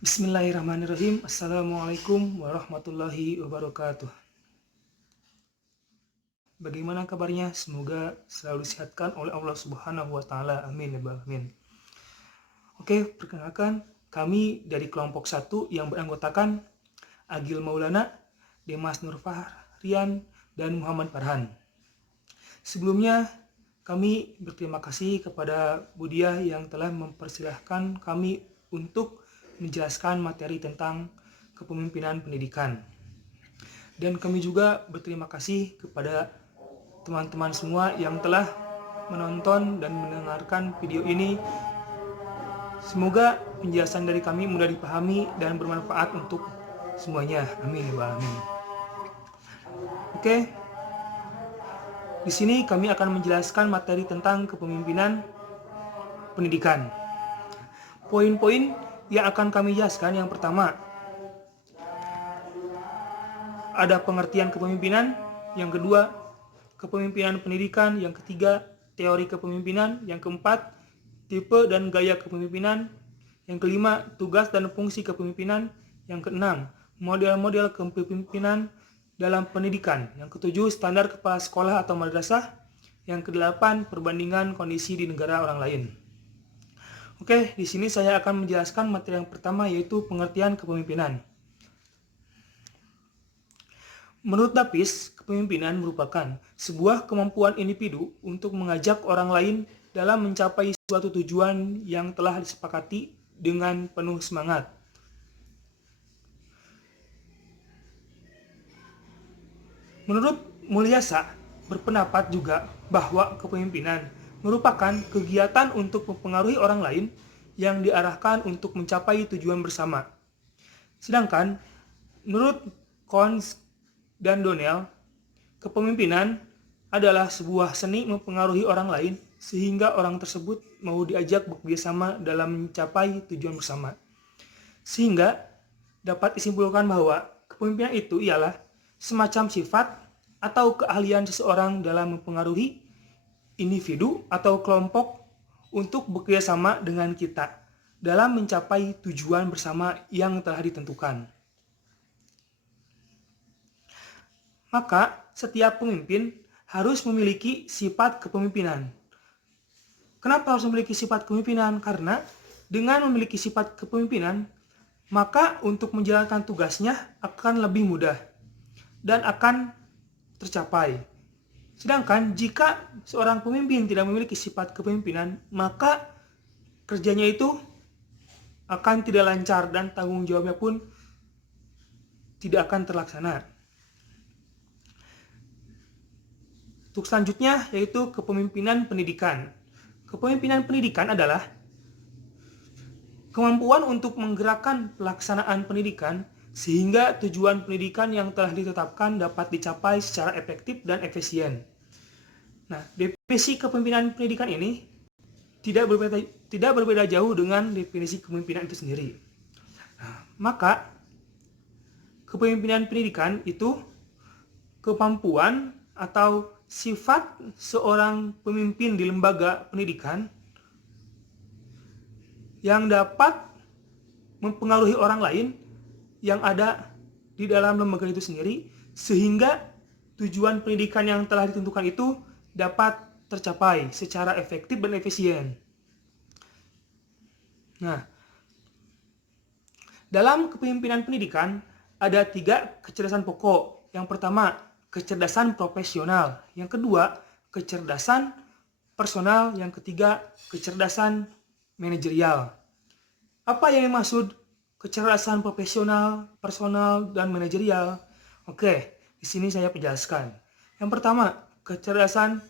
Bismillahirrahmanirrahim. Assalamualaikum warahmatullahi wabarakatuh. Bagaimana kabarnya? Semoga selalu disehatkan oleh Allah Subhanahu wa Ta'ala. Amin ya Rabbal alamin. Oke, perkenalkan, kami dari kelompok 1 yang beranggotakan Agil Maulana, Demas Nur Fahrian, dan Muhammad Farhan. Sebelumnya, kami berterima kasih kepada Budiah yang telah mempersilahkan kami untuk menjelaskan materi tentang kepemimpinan pendidikan. Dan kami juga berterima kasih kepada teman-teman semua yang telah menonton dan mendengarkan video ini. Semoga penjelasan dari kami mudah dipahami dan bermanfaat untuk semuanya. Amin ya Rabbal alamin. Oke. Di sini kami akan menjelaskan materi tentang kepemimpinan pendidikan. Poin-poin yang akan kami jelaskan, yang pertama, ada pengertian kepemimpinan, yang kedua, kepemimpinan pendidikan, yang ketiga, teori kepemimpinan, yang keempat, tipe dan gaya kepemimpinan, yang kelima, tugas dan fungsi kepemimpinan, yang keenam, model-model kepemimpinan dalam pendidikan, yang ketujuh, standar kepala sekolah atau madrasah, yang kedelapan, perbandingan kondisi di negara orang lain. Oke, di sini saya akan menjelaskan materi yang pertama, yaitu pengertian kepemimpinan. Menurut Dapis, kepemimpinan merupakan sebuah kemampuan individu untuk mengajak orang lain dalam mencapai suatu tujuan yang telah disepakati dengan penuh semangat. Menurut Mulyasa, berpendapat juga bahwa kepemimpinan merupakan kegiatan untuk mempengaruhi orang lain yang diarahkan untuk mencapai tujuan bersama. Sedangkan, menurut Cons dan Donnell, kepemimpinan adalah sebuah seni mempengaruhi orang lain sehingga orang tersebut mau diajak bekerjasama dalam mencapai tujuan bersama. Sehingga dapat disimpulkan bahwa kepemimpinan itu ialah semacam sifat atau keahlian seseorang dalam mempengaruhi individu atau kelompok untuk bekerjasama dengan kita dalam mencapai tujuan bersama yang telah ditentukan. Maka, setiap pemimpin harus memiliki sifat kepemimpinan. Kenapa harus memiliki sifat kepemimpinan? Karena dengan memiliki sifat kepemimpinan, maka untuk menjalankan tugasnya akan lebih mudah dan akan tercapai. Sedangkan jika seorang pemimpin tidak memiliki sifat kepemimpinan, maka kerjanya itu akan tidak lancar dan tanggung jawabnya pun tidak akan terlaksana. Untuk selanjutnya yaitu kepemimpinan pendidikan. Kepemimpinan pendidikan adalah kemampuan untuk menggerakkan pelaksanaan pendidikan sehingga tujuan pendidikan yang telah ditetapkan dapat dicapai secara efektif dan efisien. Nah, definisi kepemimpinan pendidikan ini tidak berbeda jauh dengan definisi kepemimpinan itu sendiri. Nah, maka kepemimpinan pendidikan itu kemampuan atau sifat seorang pemimpin di lembaga pendidikan yang dapat mempengaruhi orang lain yang ada di dalam lembaga itu sendiri sehingga tujuan pendidikan yang telah ditentukan itu dapat tercapai secara efektif dan efisien. Nah, dalam kepemimpinan pendidikan ada 3 kecerdasan pokok. Yang pertama, kecerdasan profesional. Yang kedua, kecerdasan personal. Yang ketiga, kecerdasan manajerial. Apa yang dimaksud kecerdasan profesional, personal, dan manajerial? Oke, di sini saya penjelaskan. Yang pertama, kecerdasan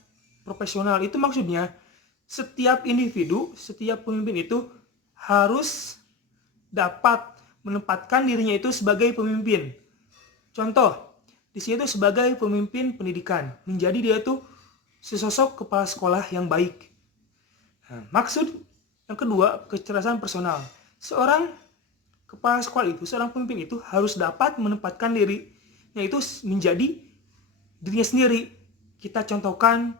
profesional itu maksudnya setiap individu, setiap pemimpin itu harus dapat menempatkan dirinya itu sebagai pemimpin. Contoh, di sini itu sebagai pemimpin pendidikan, menjadi dia itu sesosok kepala sekolah yang baik. Nah, maksud yang kedua, kecerdasan personal. Seorang kepala sekolah itu, seorang pemimpin itu harus dapat menempatkan dirinya itu menjadi dirinya sendiri. Kita contohkan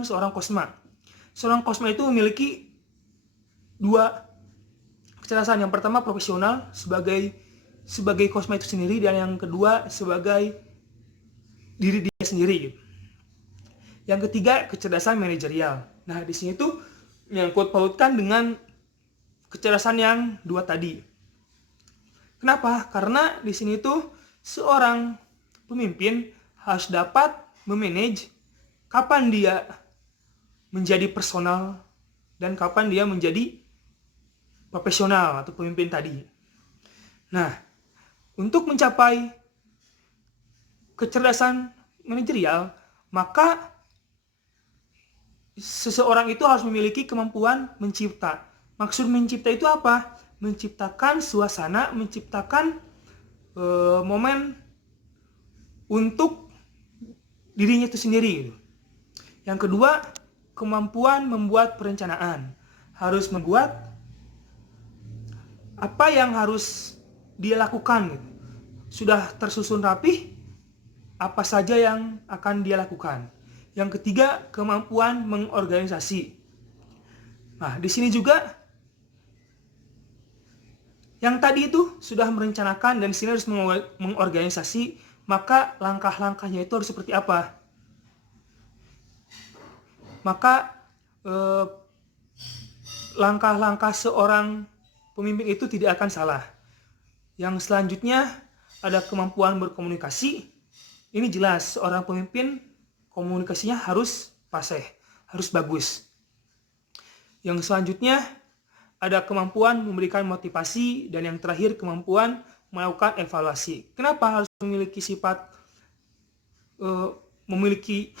seorang Kosma. Seorang Kosma itu memiliki 2 kecerdasan. Yang pertama profesional sebagai kosma itu sendiri, dan yang kedua sebagai diri dia sendiri. Yang ketiga kecerdasan manajerial. Nah, di sini tuh nyangkut pautkan dengan kecerdasan yang dua tadi. Kenapa? Karena di sini tuh seorang pemimpin harus dapat memanage kapan dia menjadi personal dan kapan dia menjadi profesional atau pemimpin tadi. Nah, untuk mencapai kecerdasan manajerial, maka seseorang itu harus memiliki kemampuan mencipta. Maksud mencipta itu apa? Menciptakan suasana, menciptakan momen untuk dirinya itu sendiri. Yang kedua, kemampuan membuat perencanaan. Harus membuat apa yang harus dia lakukan. Sudah tersusun rapih apa saja yang akan dia lakukan. Yang ketiga, kemampuan mengorganisasi. Nah, di sini juga yang tadi itu sudah merencanakan dan di sini harus mengorganisasi, maka langkah-langkahnya itu harus seperti apa? Maka langkah-langkah seorang pemimpin itu tidak akan salah. Yang selanjutnya ada kemampuan berkomunikasi. Ini jelas seorang pemimpin komunikasinya harus fasih, harus bagus. Yang selanjutnya ada kemampuan memberikan motivasi, dan yang terakhir kemampuan melakukan evaluasi. Kenapa harus memiliki sifat memiliki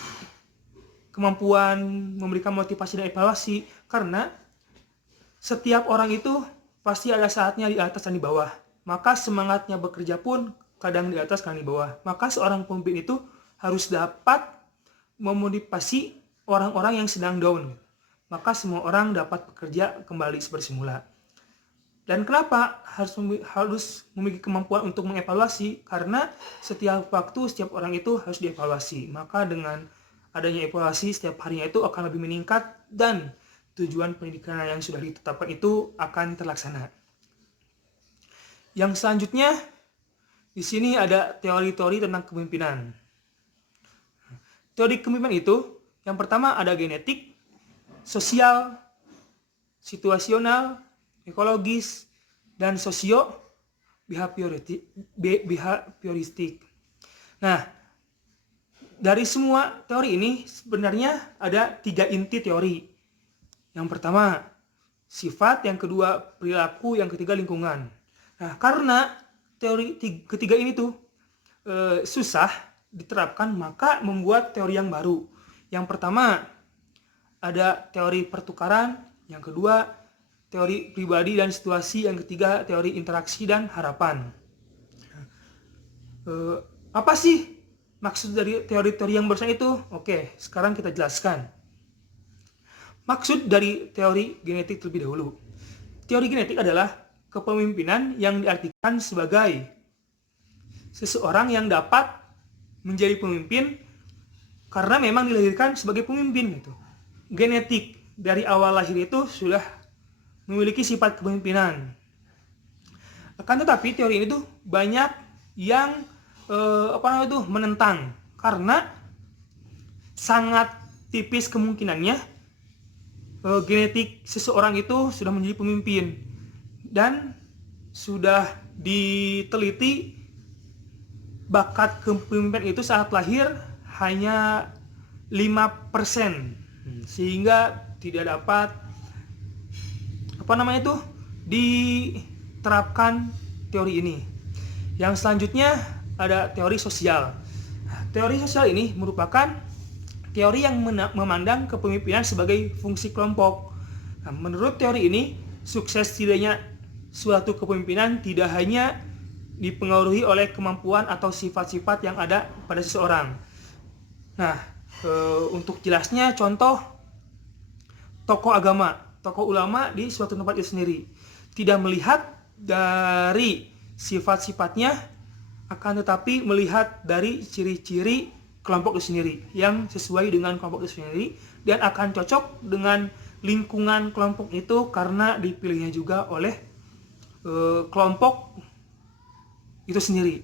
kemampuan memberikan motivasi dan evaluasi? Karena setiap orang itu pasti ada saatnya di atas dan di bawah. Maka semangatnya bekerja pun kadang di atas, kadang di bawah. Maka seorang pemimpin itu harus dapat memotivasi orang-orang yang sedang down. Maka semua orang dapat bekerja kembali seperti semula. Dan kenapa harus memiliki kemampuan untuk mengevaluasi? Karena setiap waktu, setiap orang itu harus dievaluasi. Maka dengan adanya evaluasi setiap harinya itu akan lebih meningkat, dan tujuan pendidikan yang sudah ditetapkan itu akan terlaksana. Yang selanjutnya, di sini ada teori-teori tentang kepemimpinan. Teori kepemimpinan itu, yang pertama ada genetik, sosial, situasional, ekologis, dan behavioristik. Nah, dari semua teori ini sebenarnya ada 3 inti teori. Yang pertama sifat, yang kedua perilaku, yang ketiga lingkungan. Nah, karena teori ketiga ini tuh susah diterapkan, maka membuat teori yang baru. Yang pertama ada teori pertukaran, yang kedua teori pribadi dan situasi, yang ketiga teori interaksi dan harapan. Apa sih maksud dari teori-teori yang barusan itu? Oke, sekarang kita jelaskan. Maksud dari teori genetik terlebih dahulu. Teori genetik adalah kepemimpinan yang diartikan sebagai seseorang yang dapat menjadi pemimpin karena memang dilahirkan sebagai pemimpin gitu. Genetik dari awal lahir itu sudah memiliki sifat kepemimpinan. Akan tetapi teori ini tuh banyak yang menentang, karena sangat tipis kemungkinannya genetik seseorang itu sudah menjadi pemimpin, dan sudah diteliti bakat kepemimpinan itu saat lahir hanya 5%, sehingga tidak dapat diterapkan teori ini. Yang selanjutnya ada teori sosial. Teori sosial ini merupakan teori yang memandang kepemimpinan sebagai fungsi kelompok. Nah, menurut teori ini, sukses tidaknya suatu kepemimpinan tidak hanya dipengaruhi oleh kemampuan atau sifat-sifat yang ada pada seseorang. Nah, untuk jelasnya contoh tokoh agama, tokoh ulama di suatu tempat itu sendiri tidak melihat dari sifat-sifatnya, akan tetapi melihat dari ciri-ciri kelompok itu sendiri yang sesuai dengan kelompok itu sendiri dan akan cocok dengan lingkungan kelompok itu karena dipilihnya juga oleh kelompok itu sendiri,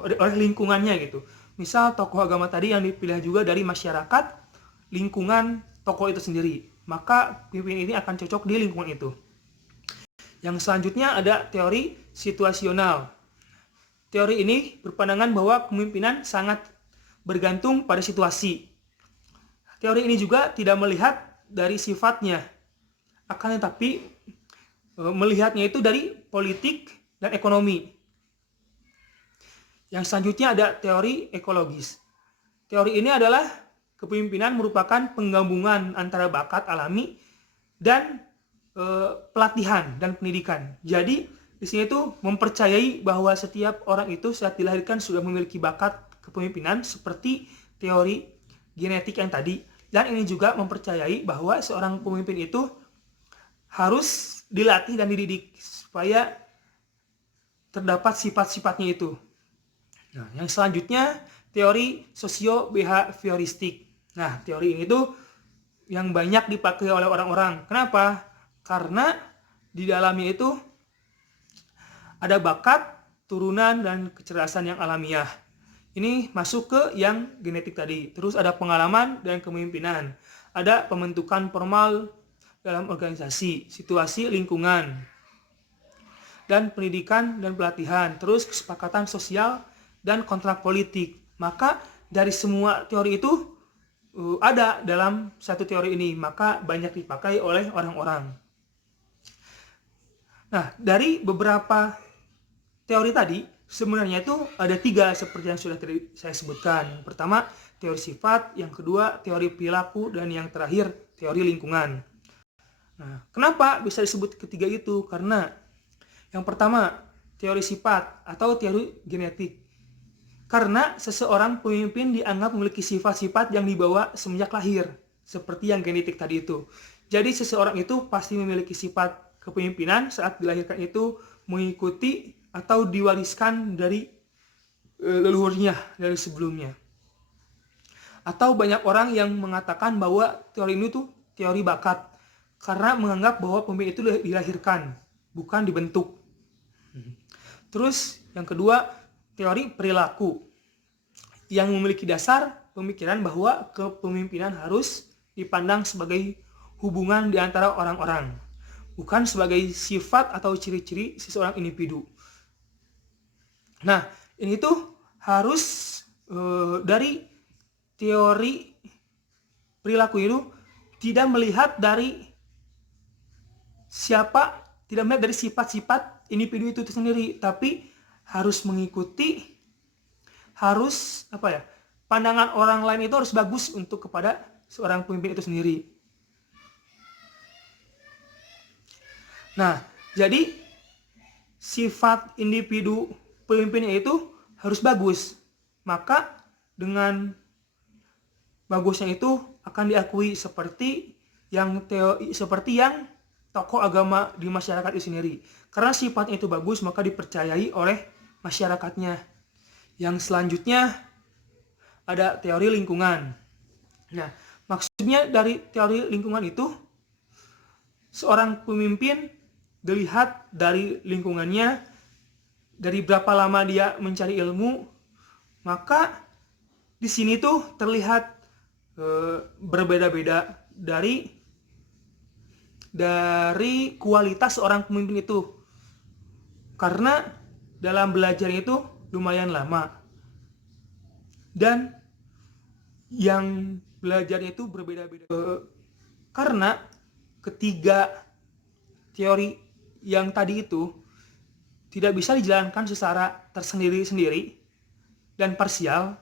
oleh lingkungannya gitu. Misal tokoh agama tadi yang dipilih juga dari masyarakat, lingkungan tokoh itu sendiri, maka pemimpin ini akan cocok di lingkungan itu. Yang selanjutnya ada teori situasional. Teori ini berpandangan bahwa kepemimpinan sangat bergantung pada situasi. Teori ini juga tidak melihat dari sifatnya, akan tetapi melihatnya itu dari politik dan ekonomi. Yang selanjutnya ada teori ekologis. Teori ini adalah kepemimpinan merupakan penggabungan antara bakat alami dan pelatihan dan pendidikan. Jadi di sini tuh mempercayai bahwa setiap orang itu saat dilahirkan sudah memiliki bakat kepemimpinan seperti teori genetik yang tadi. Dan ini juga mempercayai bahwa seorang pemimpin itu harus dilatih dan dididik supaya terdapat sifat-sifatnya itu. Nah, yang selanjutnya teori sosio-behavioristik. Nah, teori ini tuh yang banyak dipakai oleh orang-orang. Kenapa? Karena di dalamnya itu ada bakat, turunan, dan kecerdasan yang alamiah. Ini masuk ke yang genetik tadi. Terus ada pengalaman dan kepemimpinan. Ada pembentukan formal dalam organisasi, situasi lingkungan, dan pendidikan dan pelatihan. Terus kesepakatan sosial dan kontrak politik. Maka dari semua teori itu ada dalam satu teori ini, maka banyak dipakai oleh orang-orang. Nah, dari beberapa teori tadi sebenarnya itu ada 3 seperti yang sudah saya sebutkan. Yang pertama teori sifat, yang kedua teori perilaku, dan yang terakhir teori lingkungan. Nah, kenapa bisa disebut ketiga itu? Karena yang pertama teori sifat atau teori genetik. Karena seseorang pemimpin dianggap memiliki sifat-sifat yang dibawa semenjak lahir, seperti yang genetik tadi itu. Jadi seseorang itu pasti memiliki sifat kepemimpinan saat dilahirkan itu mengikuti atau diwariskan dari leluhurnya, dari sebelumnya. Atau banyak orang yang mengatakan bahwa teori ini tuh teori bakat, karena menganggap bahwa pemimpin itu dilahirkan, bukan dibentuk. Terus yang kedua, teori perilaku, yang memiliki dasar pemikiran bahwa kepemimpinan harus dipandang sebagai hubungan di antara orang-orang, bukan sebagai sifat atau ciri-ciri seseorang individu. Nah, ini tuh harus dari teori perilaku itu tidak melihat dari siapa, tidak melihat dari sifat-sifat individu itu sendiri, tapi harus mengikuti, harus pandangan orang lain itu harus bagus untuk kepada seorang pemimpin itu sendiri. Nah, jadi sifat individu pemimpinnya itu harus bagus. Maka dengan bagusnya itu akan diakui seperti yang tokoh agama di masyarakat itu sendiri. Karena sifatnya itu bagus, maka dipercayai oleh masyarakatnya. Yang selanjutnya ada teori lingkungan. Nah, maksudnya dari teori lingkungan itu, seorang pemimpin dilihat dari lingkungannya, dari berapa lama dia mencari ilmu, maka di sini tuh terlihat berbeda-beda dari kualitas seorang pemimpin itu. Karena dalam belajar itu lumayan lama. Dan yang belajarnya itu berbeda-beda. Karena ketiga teori yang tadi itu tidak bisa dijalankan secara tersendiri-sendiri dan parsial,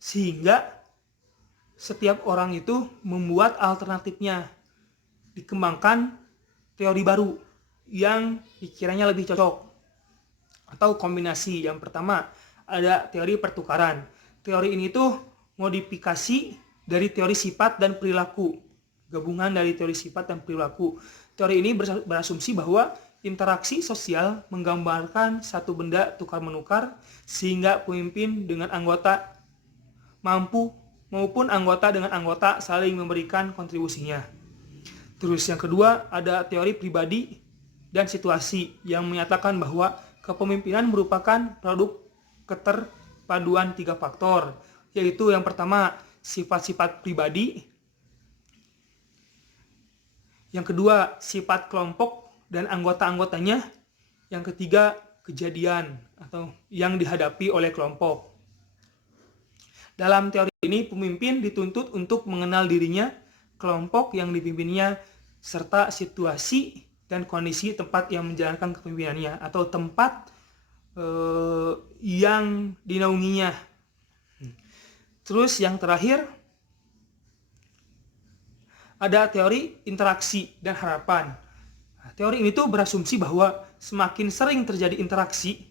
sehingga setiap orang itu membuat alternatifnya, dikembangkan teori baru yang dikiranya lebih cocok atau kombinasi. Yang pertama ada teori pertukaran. Teori ini tuh modifikasi dari teori sifat dan perilaku, gabungan dari teori sifat dan perilaku. Teori ini berasumsi bahwa interaksi sosial menggambarkan satu benda tukar-menukar, sehingga pemimpin dengan anggota maupun anggota dengan anggota saling memberikan kontribusinya. Terus yang kedua ada teori pribadi dan situasi yang menyatakan bahwa kepemimpinan merupakan produk keterpaduan 3 faktor, yaitu yang pertama sifat-sifat pribadi, yang kedua sifat kelompok dan anggota-anggotanya, yang ketiga kejadian atau yang dihadapi oleh kelompok. Dalam teori ini, pemimpin dituntut untuk mengenal dirinya, kelompok yang dipimpinnya, serta situasi dan kondisi tempat yang menjalankan kepemimpinannya atau tempat yang dinaunginya. Terus yang terakhir ada teori interaksi dan harapan. Teori ini tuh berasumsi bahwa semakin sering terjadi interaksi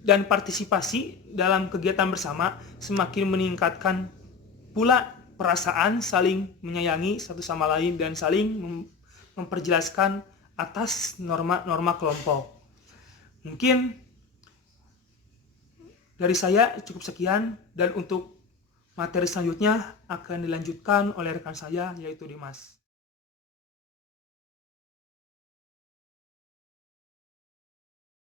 dan partisipasi dalam kegiatan bersama, semakin meningkatkan pula perasaan saling menyayangi satu sama lain dan saling memperjelaskan atas norma-norma kelompok. Mungkin dari saya cukup sekian, dan untuk materi selanjutnya akan dilanjutkan oleh rekan saya, yaitu Dimas.